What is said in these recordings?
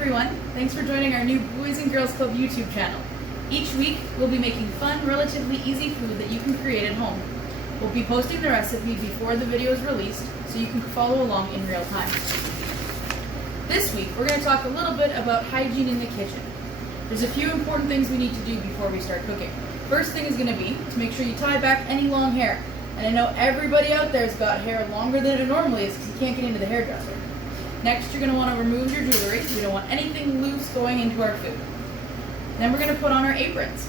everyone, thanks for joining our new Boys and Girls Club YouTube channel. Each week, we'll be making fun, relatively easy food that you can create at home. We'll be posting the recipe before the video is released, so you can follow along in real time. This week, we're going to talk a little bit about hygiene in the kitchen. There's a few important things we need to do before we start cooking. First thing is going to be to make sure you tie back any long hair. And I know everybody out there has got hair longer than it normally is because you can't get into the hairdresser. Next, you're going to want to remove your jewelry. We don't want anything loose going into our food. Then we're going to put on our aprons.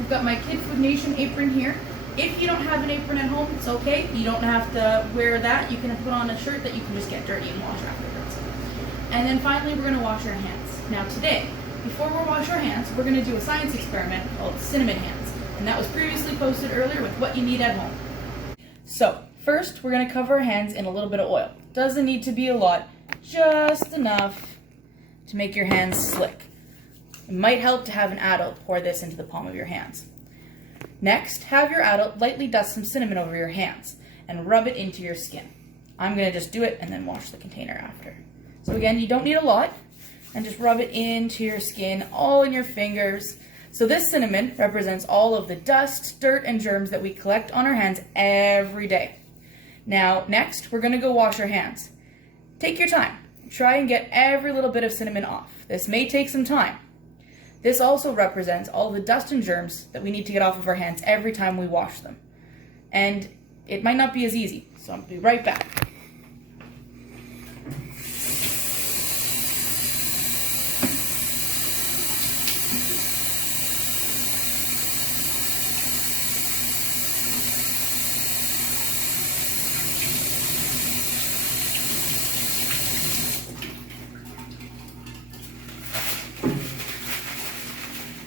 I've got my Kid Food Nation apron here. If you don't have an apron at home, it's okay. You don't have to wear that. You can put on a shirt that you can just get dirty and wash afterwards. And then finally, we're going to wash our hands. Now today, before we wash our hands, we're going to do a science experiment called cinnamon hands. And that was previously posted earlier with what you need at home. So, first, we're going to cover our hands in a little bit of oil. Doesn't need to be a lot. Just enough to make your hands slick. It might help to have an adult pour this into the palm of your hands. Next, have your adult lightly dust some cinnamon over your hands and rub it into your skin. I'm going to just do it and then wash the container after. So again, you don't need a lot, and just rub it into your skin, all in your fingers. So this cinnamon represents all of the dust, dirt, and germs that we collect on our hands every day. Now, next, we're going to go wash our hands. Take your time. Try and get every little bit of cinnamon off. This may take some time. This also represents all the dust and germs that we need to get off of our hands every time we wash them. And it might not be as easy, so I'll be right back.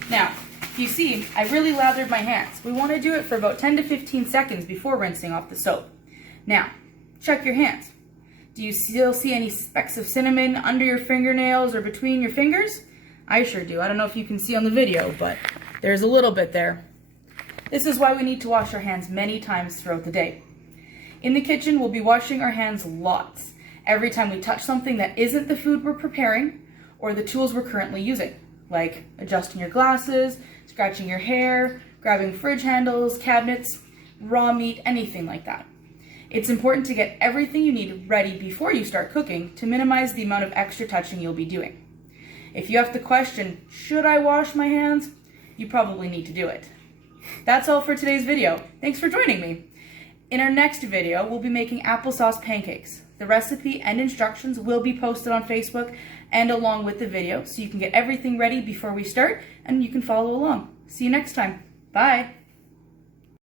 Now, you see, I really lathered my hands. We want to do it for about 10 to 15 seconds before rinsing off the soap. Now, check your hands. Do you still see any specks of cinnamon under your fingernails or between your fingers? I sure do. I don't know if you can see on the video, but there's a little bit there. This is why we need to wash our hands many times throughout the day. In the kitchen, we'll be washing our hands lots. Every time we touch something that isn't the food we're preparing or the tools we're currently using, like adjusting your glasses, scratching your hair, grabbing fridge handles, cabinets, raw meat, anything like that. It's important to get everything you need ready before you start cooking to minimize the amount of extra touching you'll be doing. If you have to question, should I wash my hands? You probably need to do it. That's all for today's video. Thanks for joining me. In our next video, we'll be making applesauce pancakes. The recipe and instructions will be posted on Facebook and along with the video, so you can get everything ready before we start and you can follow along. See you next time. Bye.